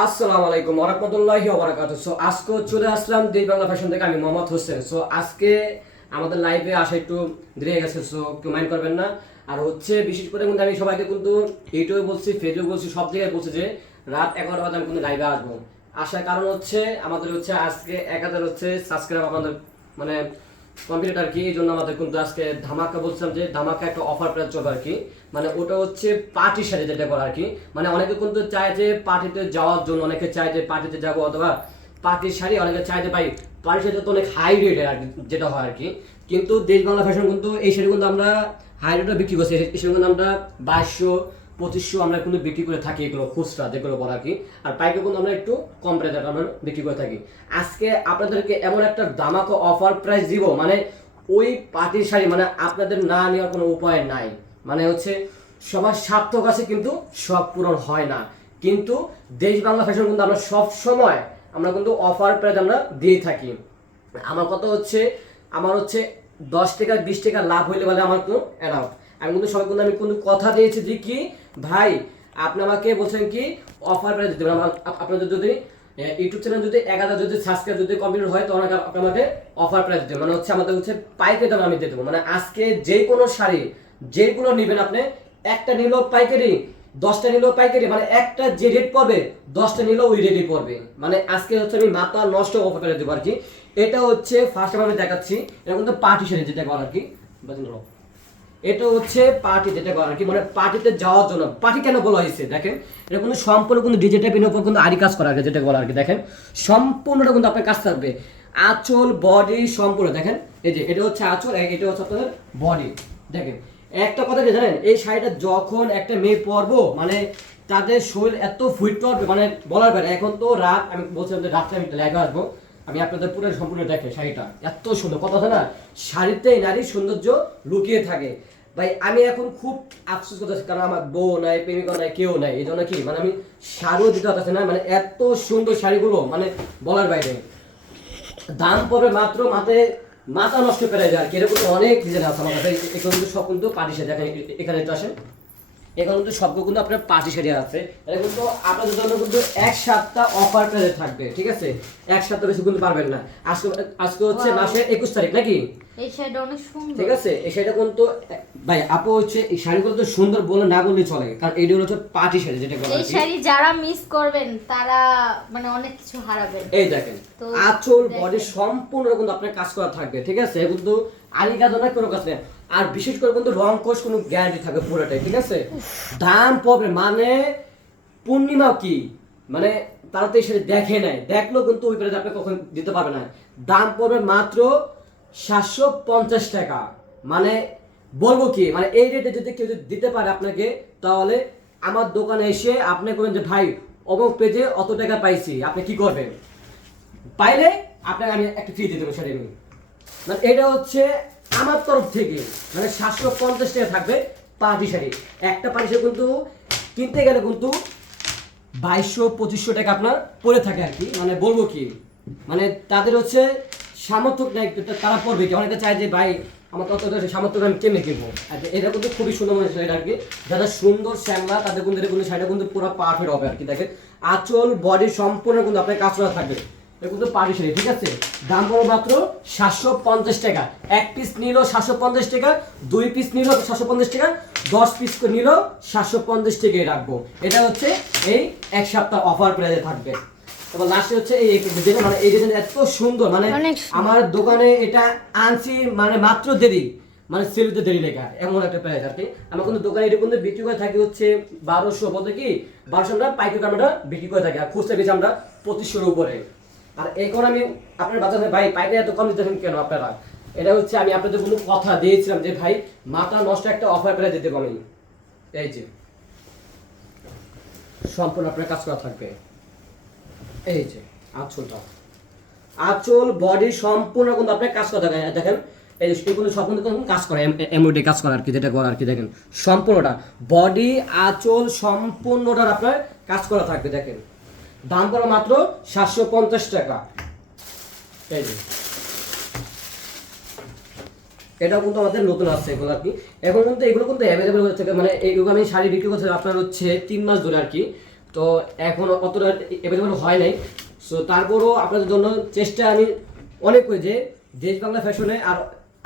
আসসালামু আলাইকুম ওয়া রাহমাতুল্লাহি ওয়া বারাকাতুহু। সো আজকে চলে আসলাম দেশ বাংলা ফ্যাশন থেকে, আমি মোহাম্মদ হোসেন। সো আজকে আমাদের লাইভে আসা একটু দেরি হয়ে গেছে, সো কেউ মাইন্ড করবেন না। আর হচ্ছে বিশেষ করে কিন্তু আমি সবাইকে কিন্তু ইউটিউবে বলছি, ফেসবুকে বলছি, সব জায়গায় বলছি যে রাত 11টা বাজে আমি কিন্তু লাইভে আসবো। আসার কারণ হচ্ছে আমাদের হচ্ছে আজকে 1000 হচ্ছে সাবস্ক্রাইব আমাদের মানে কমপ্লিট আর কি। এই জন্য আমাদের কিন্তু আজকে ধামাকা, বলছিলাম যে ধামাকা একটা অফার প্রাইস চলবে আর কি। মানে ওটা হচ্ছে পার্টির সাথে যেটা করা আর কি। মানে অনেকে কিন্তু চায় যে পার্টিতে যাওয়ার জন্য, অনেকে চায় যে পার্টিতে যাবো, অথবা পার্টির শাড়ি, অনেকে চায় যে ভাই পার্টির সাথে তো অনেক হাই রেটের আর কি, যেটা হয় আর কি। কিন্তু দেশ বাংলা ফ্যাশন কিন্তু এই শাড়ি কিন্তু আমরা হাই রেটে বিক্রি করছি। এই শাড়ি কিন্তু আমরা 2200-2500 আমরা কিন্তু বিক্রি করে থাকি, এগুলো খুচরা যেগুলো বলা আর কি। আর পাইকারি কিন্তু আমরা একটু কম প্রাইসে আমরা বিক্রি করে থাকি। আজকে আপনাদেরকে এমন একটা ধামাকা অফার প্রাইস দিব, মানে ওই পার্টির শাড়ি মানে আপনাদের না নেওয়ার কোনো উপায় নাই। মানে হচ্ছে সবার স্বার্থ কাছে কিন্তু সব পূরণ হয় না, কিন্তু দেশ বাংলা ফ্যাশন কিন্তু আমরা সব সময় আমরা কিন্তু অফার প্রাইস আমরা দিয়ে থাকি। আমার কথা হচ্ছে আমার হচ্ছে 10 টাকা 20 টাকা লাভ হইলে বলে আমার তো এনাফ। আমি কিন্তু সবাই কিন্তু আমি কিন্তু কথা দিয়েছি যে কি ভাই আপনি আমাকে বলছেন কি অফার প্রাইস দিতে পারেন। আপনাদের যদি ইউটিউব চ্যানেল যদি 1000 যদি সাবস্ক্রাইব যদি কমপ্লিট হয় তখন আপনি আমাকে অফার প্রাইস দেবেন। মানে হচ্ছে আমাদের হচ্ছে পাইকারি দাম আমি দিয়ে দেবো। মানে আজকে যে কোনো শাড়ি যেগুলো নেবেন আপনি, একটা নিলেও পাইকারি, 10টা নিলেও পাইকারি, মানে একটা যে রেট পড়বে 10টা নিলেও ওই রেটই পড়বে। মানে আজকে হচ্ছে আমি মাথা নষ্ট অফার করে দেবো আর কি। এটা হচ্ছে ফার্স্ট আমি দেখাচ্ছি, এটা কিন্তু পার্টি শাড়ি যেটা করার কি, এটা হচ্ছে পার্টি যেটা করার কি, মানে পার্টিতে যাওয়ার জন্য। পার্টি কেন বলা হয়েছে দেখেন, এটা কিন্তু সম্পূর্ণ কিন্তু ডিজিটাল পিনের উপর কিন্তু আরি কাজ করা আছে, যেটা বলা আর কি। দেখেন সম্পূর্ণটা কিন্তু আপনার কাজ থাকবে, আঁচল বডি সম্পূর্ণ। দেখেন এই যে এটা হচ্ছে আঁচল, এটা হচ্ছে আপনাদের বডি। দেখেন একটা কথা কি জানেন, এই শাড়িটা যখন একটা মেয়ে পরবো মানে তাদের শরীর এত ফুট পড়বে মানে বলার বাইরে। এখন তো রাত, আমি বলছিলাম যে রাত্রে আমি লাইভে আসবো, আমি আপনাদের পুরো সম্পূর্ণ দেখে শাড়িটা এত সুন্দর। কথা আছে না, শাড়িতেই নারীর সৌন্দর্য লুকিয়ে থাকে। ভাই আমি এখন খুব আফসোস করতেছি, কারণ আমার বউ নাই, প্রেমিকা নাই, কেউ নাই। এই জন্য কি মানে আমি শাড়িও দিতে পারতেছি না। মানে এত সুন্দর শাড়িগুলো মানে বলার বাইরে। দাম পড়বে মাত্র মাথা নষ্ট করে যায় আর কি। এরকম অনেক ডিজাইন আছে আমার কাছে। এগুলো কিন্তু সব কিন্তু পাটি শাড়ি। দেখেন এখানে একটু আসেন, এখানে কিন্তু সবগুলো কিন্তু আপনার পাটি শাড়ি আছে। এটা কিন্তু আপনাদের জন্য কিন্তু 1 সপ্তাহ অফার প্রাইসে থাকবে, ঠিক আছে? 1 সপ্তাহ বেশি কিন্তু পারবেন না। আজকে আজকে হচ্ছে মাসের 21 তারিখ নাকি? এই শাড়িটা অনেক সুন্দর, ঠিক আছে। এই শাড়িটা কিন্তু ভাই আপু হচ্ছে এই শাড়িগুলো তো সুন্দর বলে না বললেই চলে, কারণ এইটা হচ্ছে পাটি শাড়ি যেটা বলা এই হয়। শাড়ি যারা মিস করবেন তারা মানে অনেক কিছু হারাবেন। এই দেখেন তো আঁচল দেখেন। বডি সম্পূর্ণ কিন্তু আপনার কাজ করা থাকবে, ঠিক আছে? কিন্তু আলি কাজ না কোনো কাজ নেই। আর বিশেষ করে কিন্তু রং কোর্স কোনো গ্যারান্টি থাকবে পুরোটাই, ঠিক আছে? দাম পড়বে মানে পূর্ণিমা কি মানে তারা তো এই শাড়ি দেখে নাই, দেখলেও কিন্তু ওই প্রাইস আপনি কখন দিতে পারবে না। দাম পড়বে মাত্র 750 টাকা। মানে বলবো কি, মানে এই রেটে যদি কেউ যদি দিতে পারে আপনাকে, তাহলে আমার দোকানে এসে আপনি বলেন যে ভাই অমুক পেজে অত টাকা পাইছি, আপনি কি করবেন? পাইলে আপনাকে আমি একটা ফ্রি দিয়ে দেবো শাড়ি নিয়ে। মানে এটা হচ্ছে আমার তরফ থেকে, মানে 750 টাকা থাকবে পাটি শাড়ি। একটা পাটি শাড়ি কিন্তু কিনতে গেলে কিন্তু 2200-2500 টাকা আপনার পড়ে থাকে আর কি। মানে বলবো কি, মানে তাদের হচ্ছে সামর্থ্য নাই, তারা পড়বে কি। অনেকে চায় যে ভাই আমার কত সামর্থ্য আমি কেমনে কিনবো। আর এটা কিন্তু খুবই সুন্দর মানে শাড়িটা আর কি। যারা সুন্দর শ্যামলা তাদের কিন্তু এরকম শাড়িটা কিন্তু পুরো পারফেক্ট হবে আর কি। দেখেন আঁচল বডি সম্পূর্ণ কিন্তু আপনার কাজ করা থাকবে। এটা কিন্তু পাটি শাড়ি, ঠিক আছে? দাম পড়বে মাত্র 750 টাকা। 1 পিস নিলেও 750 টাকা, 2 পিস নিলেও 750 টাকা, 10 পিস করে নিলেও 750 টাকায় রাখবো। এটা হচ্ছে এই 1 সপ্তাহ অফার প্রাইসে থাকবে। তারপর লাস্টে হচ্ছে এই ডিজাইন, মানে এই ডিজাইন এত সুন্দর, মানে আমার দোকানে এটা আনছি মানে মাত্র দেরি, মানে সেলতে দেরি লেখা এমন একটা প্রাইস আর কি। আমার কিন্তু দোকানে এটা কিন্তু বিক্রি করে থাকি হচ্ছে 1200, বলতে কি 1200 আমরা পাইকারি আমরা বিক্রি করে থাকি। আর খুচরা বেশি আমরা 2500-এর উপরে। আর এখন আমি আপনার বাজারে ভাই পাইকারি এত কম দিতেছেন কেন আপনারা? এটা হচ্ছে আমি আপনাদের কোনো কথা দিয়েছিলাম যে ভাই মাথা নষ্ট একটা অফার প্রাইস দিতে পারি। এই যে সম্পূর্ণ আপনার কাজ করা থাকবে। এই যে আঁচলটা, আঁচল বডি সম্পূর্ণ কিন্তু আপনার কাজ করা থাকে। দেখেন এই যে কিন্তু সম্পূর্ণ কাজ করে, এমব্রয়ডারি কাজ করা আর কি, যেটা করা আর কি। দেখেন সম্পূর্ণটা বডি আঁচল সম্পূর্ণটার আপনার কাজ করা থাকবে। দেখেন দাম পড়া মাত্র 750 টাকা। এই যে এটাও কিন্তু আমাদের নতুন আসছে এগুলো আর কি। এখন কিন্তু এগুলো কিন্তু অ্যাভেলেবেল হয়ে থাকে, মানে এইগুলো আমি শাড়ি বিক্রি করতে আপনার হচ্ছে 3 মাস ধরে আর কি। তো এখন অতটা অ্যাভেলেবল হয় নাই। সো তারপরও আপনাদের জন্য চেষ্টা আমি অনেক করি যে দেশ বাংলা ফ্যাশনে। আর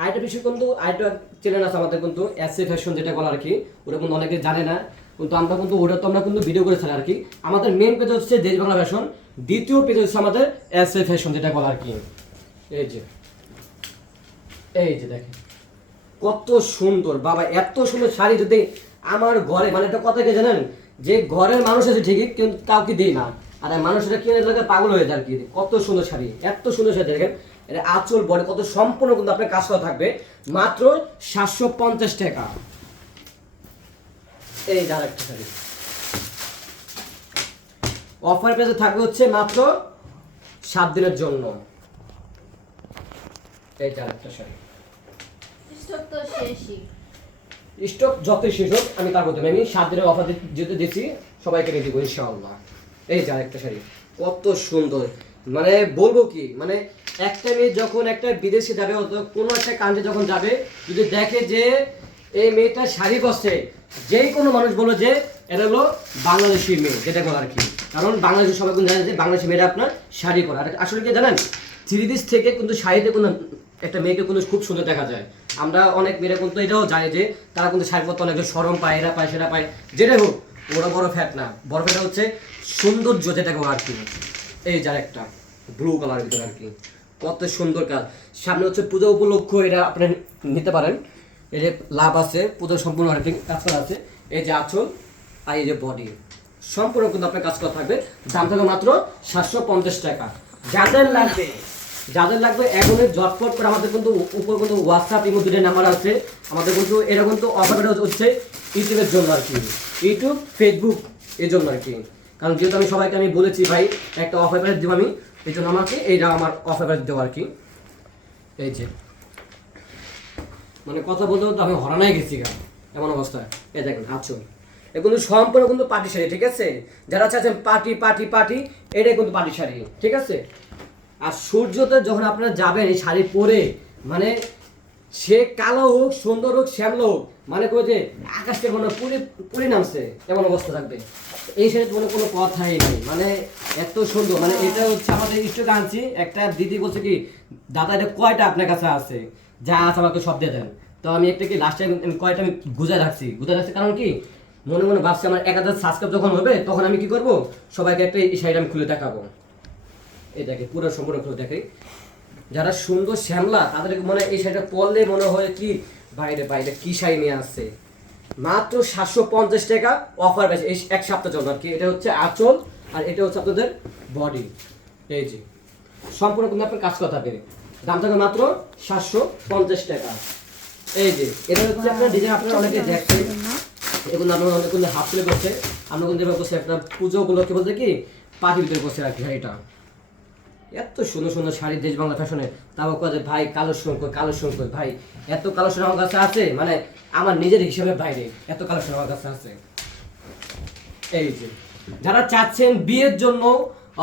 আরেকটা বিষয় কিন্তু আরেকটা চ্যানেল আছে আমাদের কিন্তু এসএ ফ্যাশন যেটা বলে আর কি, ওটা কিন্তু অনেকে জানে না, কিন্তু আমরা কিন্তু ওটা তো আমরা কিন্তু ভিডিও করে ছাড়ি আর কি। আমাদের মেন পেজ হচ্ছে দেশ বাংলা ফ্যাশন, দ্বিতীয় পেজ হচ্ছে আমাদের এসএ ফ্যাশন যেটা বলে আর কি। এই যে দেখেন কত সুন্দর বাবা, এত সুন্দর শাড়ি যদি আমার ঘরে, মানে একটা কথা কি জানেন, যে ঘরের মানুষ আছে ঠিকই কিন্তু কাউকে দেই না, আর মানুষটা কিনে লাগে পাগল হয়ে যায় আর কি। কত সুন্দর শাড়ি, এত সুন্দর শাড়ি দেখেন, এটা আঁচল বডি কত সম্পূর্ণ কিন্তু আপনার কাজ করা থাকবে মাত্র 750 টাকা। এই যার একটা শাড়ি অফার প্রাইসে থাকবে হচ্ছে মাত্র 7 দিনের জন্য। এই যার একটা শাড়ি স্টক তো শেষই, স্টক যতই শেষ হোক আমি তার মধ্যে আমি 7 দিনের অফার যেতে দিচ্ছি, সবাইকে নিয়ে দিব ইনশাআল্লাহ। এই যে আরেকটা শাড়ি কত সুন্দর, মানে বলবো কি, মানে একটা মেয়ে যখন একটা বিদেশে যাবে অথবা কোনো একটা কান্ট্রি যখন যাবে, যদি দেখে যে এই মেয়েটা শাড়ি পরছে, যে কোনো মানুষ বলো যে এটা হলো বাংলাদেশি মেয়ে, যেটা বলো আর কি। কারণ বাংলাদেশি সবাই কিন্তু জানে যে বাংলাদেশি মেয়েরা আপনার শাড়ি পরে। আর আসলে কি জানেন, থ্রিডিস থেকে কিন্তু শাড়িতে কোনো একটা মেয়েকে কিন্তু খুব সুন্দর দেখা যায়। আমরা অনেক মেয়েরা কিন্তু এটাও জানি যে তারা কিন্তু শাড়ি পরতে অনেক শরম পায়, এরা পায় সেটা পায়, যেটাই হোক ওরা বড় ফ্যাট না, বড় ফ্যাট হচ্ছে সৌন্দর্য যেটাকে আর কি। এই যার একটা ব্লু কালার ভিতরে আর কি, কত সুন্দর কাজ। সামনে হচ্ছে পূজা উপলক্ষ, এটা আপনি নিতে পারেন। এই যে লাভ আছে, পূজা সম্পূর্ণ আর কি কাজ করা আছে। এই যে আঁচল আর এই যে বডি সম্পূর্ণ কিন্তু আপনার কাজ করা থাকবে। দাম থাকবে মাত্র 750 টাকা। যাদের লাগবে এখনই ঝটপট করে আমাদের কিন্তু উপর কিন্তু হোয়াটসঅ্যাপ ইমো দুটো নাম্বার আছে আমাদের, কিন্তু এটা কিন্তু অফারটা হচ্ছে ইউটিউবের জন্য আর কি, ইউটিউব ফেসবুক এর জন্য আর কি। কারণ যেহেতু আমি সবাইকে আমি বলেছি ভাই একটা অফার প্রাইস দেবো আমি, এই জন্য আমাকে এইটা আমার অফার প্রাইস দেবো আর কি। এই যে মানে কথা বলতে বলতে আমি হরানাই গেছি গা এমন অবস্থায়। এই দেখেন আঁচল, এ কিন্তু সম্পূর্ণ কিন্তু পার্টি শাড়ি, ঠিক আছে? যারা চাচ্ছেন পার্টি পার্টি পার্টি, এটাই কিন্তু পার্টি শাড়ি, ঠিক আছে? আর সূর্যতে যখন আপনারা যাবেন এই শাড়ি পরে, মানে সে কালো হোক সুন্দর হোক শ্যামল হোক, মানে করে যে আকাশ থেকে মনে পুরি পুরি নামছে এমন অবস্থা থাকবে। এই শাড়িতে মনে কোনো কথাই নেই, মানে এত সুন্দর। মানে এটা হচ্ছে আমাদের স্টক আনছি, একটা দিদি বলছে কি দাদা এটা কয়টা আপনার কাছে আছে, যা আছে আমাকে সব দিয়ে দেন। তো আমি একটা কি লাস্ট টাইম কয়টা আমি গুজায় রাখছি কারণ কি মনে মনে ভাবছি আমার 1000 সাবস্ক্রাইব যখন হবে তখন আমি কি করব, সবাইকে একটা এই শাড়িটা আমি খুলে দেখাবো। এই দেখে পুরো সম্পূর্ণ খুলে দেখে, যারা সুন্দর শ্যামলা তাদের মনে এই শাড়িটা পরলে মনে হয় কি বাইরে বাইরে কি শাড়ি নিয়ে আসছে। মাত্র 750 টাকা অফার পেয়েছে এই এক সপ্তাহ জন্য আর কি। এটা হচ্ছে আঁচল আর এটা হচ্ছে আপনাদের বডি। এই যে সম্পূর্ণ কিন্তু আপনার কাজ করা থাকবে, দাম থাকবে মাত্র 750 টাকা। এই যে এটা হচ্ছে আপনার ডিজাইন, আপনারা অনেকে দেখছেন, এগুলো আপনারা অনেক কিন্তু হাফ প্লে করছে, আমরা কিন্তু এবার করছি একটা পুজো উপলক্ষে বলতে কি পার্টি ভিতরে করছে আর কি। এটা এত সুন্দর সুন্দর শাড়ি দেশ বাংলা ফ্যাশনে, তাও কাজে ভাই কালেকশন কই ভাই, এত কালেকশন আমার কাছে আছে, মানে আমার নিজের হিসাবে বাইরে এত কালেকশন আমার কাছে আছে। এই যে যারা চাচ্ছেন বিয়ের জন্য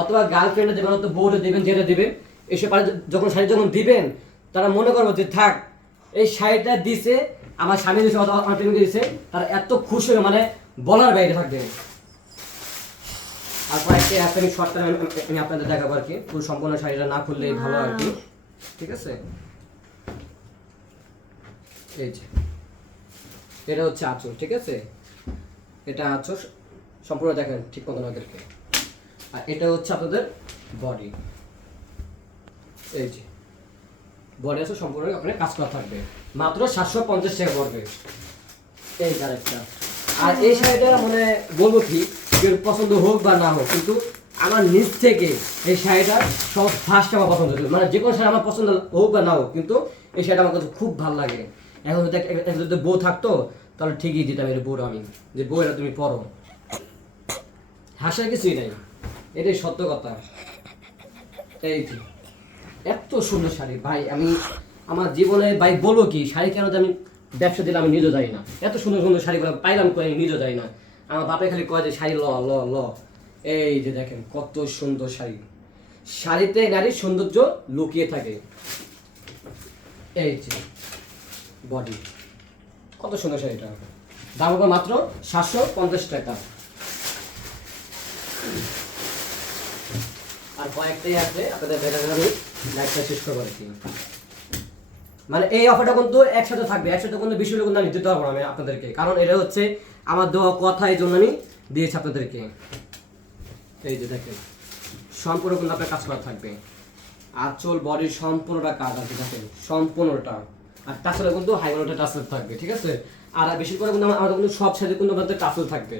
অথবা গার্লফ্রেন্ডে দেবেন অথবা বউরে দেবেন, যেটা দেবেন, এসে পারে যখন শাড়ি যখন দিবেন তারা মনে করবো যে থাক এই শাড়িটা দিছে আমার স্বামী দিছে অথবা আমার প্রেমিকা দিছে, তারা এত খুশি হবে মানে বলার বাইরে থাকবে। আর কয়েকটি আমি শর্ট টাইম আমি আপনাদের দেখাবো আর কি, পুরো সম্পূর্ণ শাড়িটা না খুললে ভালো আর কি, ঠিক আছে? এই যে এটা হচ্ছে আঁচল, ঠিক আছে? এটা আঁচল সম্পূর্ণ দেখেন ঠিক মতন ওদেরকে। আর এটা হচ্ছে আপনাদের বডি। এই যে বডি আছে সম্পূর্ণ আপনার কাজ করা থাকবে, মাত্র 750 টাকা পড়বে। এই আরেকটা, আর এই শাড়িটা মানে বলবো কি কেউ পছন্দ হোক বা না হোক, কিন্তু আমার নিজ থেকে এই শাড়িটা সব ফার্স্ট আমার পছন্দ ছিল। মানে যে কোনো শাড়ি আমার পছন্দ হোক বা না হোক, কিন্তু এই শাড়িটা আমার কাছে খুব ভালো লাগে। এখন যদি বউ থাকতো তাহলে ঠিকই দিতাম এর বউ, আমি যে বউ এটা তুমি পরো, হাসার কিছুই নাই, এটাই সত্য কথা। এই যে এত সুন্দর শাড়ি ভাই, আমি আমার জীবনে ভাই বলবো কি শাড়ি কেন আমি ব্যবসা দিলাম আমি নিজেও যাই না, এত সুন্দর সুন্দর শাড়িগুলো পাইলাম কয়ে আমি নিজেও যাই না। আমার বাপে খালি কয় যে শাড়ি ল ল ল। এই যে দেখেন কত সুন্দর শাড়ি, শাড়িতে নারীর সৌন্দর্য লুকিয়ে থাকে। এই যে বডি কত সুন্দর শাড়িটা, দাম হবে মাত্র 750 টাকা। আর কয়েকটাই আছে আপনাদের ভেতরে আমি লাইভটা শেষ করবো আর কি। মানে এই অফারটা কিন্তু একসাথে থাকবে, একসাথে কিন্তু বেশি কিন্তু আমি দিতে পারবো না আমি আপনাদেরকে, কারণ এটা হচ্ছে আমার দেওয়া কথা, এই জন্য আমি দিয়েছি আপনাদেরকে। এই যে দেখেন সম্পূর্ণ কিন্তু আপনার কাজ করা থাকবে, আঁচল বডির সম্পূর্ণটা কাজ আছে দেখেন সম্পূর্ণটা। আর টাসেলে কিন্তু হাইগোনটা টাসেল থাকবে, ঠিক আছে। আর বেশি করে কিন্তু আমাদের কিন্তু সব সাইজে কিন্তু আমাদের টাসেল থাকবে।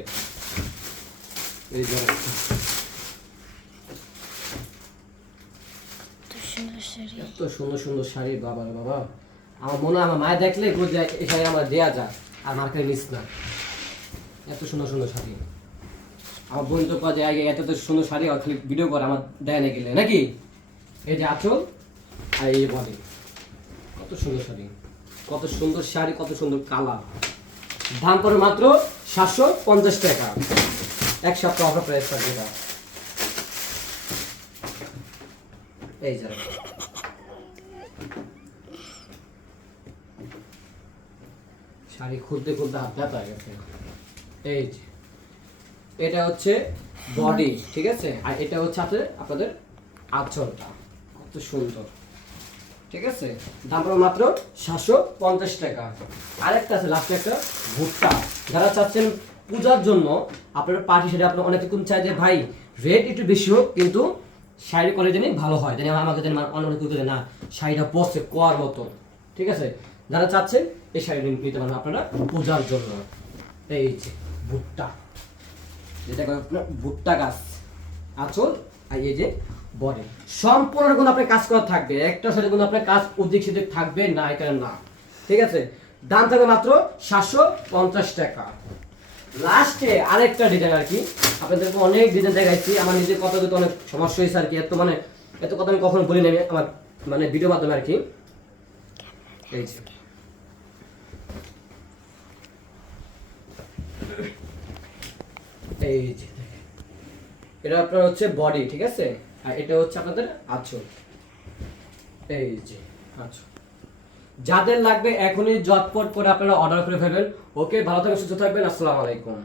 এই যে এত সুন্দর সুন্দর শাড়ি, বাবা রে বাবা, আমার মনে হয় আমার মায়ের দেখলে এগুলো যে এই শাড়ি আমার দেয়া যায় আর মার্কেটে নিস না। এত সুন্দর সুন্দর শাড়ি, আমার বোন তো কাজে আগে এত সুন্দর শাড়ি আর খালি ভিডিও করে আমার দেয় না গেলে নাকি। এই যে আঁচল আর এই বডি, কত সুন্দর শাড়ি, কত সুন্দর শাড়ি, কত সুন্দর কালার। দাম পড়ে মাত্র 750 টাকা, এক সপ্তাহ অফার প্রাইস থাকবে এটা। এই যে শাড়ি খুলতে খুলতে হাত ব্যথা হয়ে গেছে। এই যে এটা হচ্ছে বডি, ঠিক আছে, আর এটা হচ্ছে আপনাদের আঁচলটা, কত সুন্দর, ঠিক আছে। দাম পড়বে মাত্র 750 টাকা। আরেকটা আছে লাস্টে একটা ভুট্টা, যারা চাচ্ছেন পূজার জন্য আপনার পার্টি শাড়ি, আপনার অনেকে কোন চাই যে ভাই রেট একটু বেশি হোক কিন্তু শাড়ি করে জানি ভালো হয়, জানি আমাকে জানি অন্য কেউ না শাড়িটা পরছে কোয়ার মতো, ঠিক আছে। যারা চাচ্ছেন এই শাড়ি নিতে পারেন আপনারা পূজার জন্য। এই যে ভুট্টা, যেটা আপনার ভুট্টা গাছ, আঁচল আর এই যে বডি, সম্পূর্ণ কিন্তু আপনার কাজ করা থাকবে, একটা সাথে কিন্তু আপনার কাজ অধিক সেদিক থাকবে না, এখানে না, ঠিক আছে। দাম থাকবে মাত্র 750 টাকা। লাস্টে আরেকটা ডিজাইন আর কি, আপনাদেরকে অনেক ডিজাইন দেখাইছি, আমার নিজের কথা কিন্তু অনেক সমস্যা হয়েছে আর কি, এত কথা আমি কখনো বলি না আমার মানে ভিডিও মাধ্যমে আর কি। এই যে এই যে এটা আপনার হচ্ছে বডি, ঠিক আছে, আর এটা হচ্ছে আপনাদের আঁচল। এই যে আঁচল, যাদের লাগবে এখনই ঝটপট করে আপনারা অর্ডার করে ফেলবেন। ওকে, ভালো থাকবেন, সুস্থ থাকবেন, আসসালামু আলাইকুম।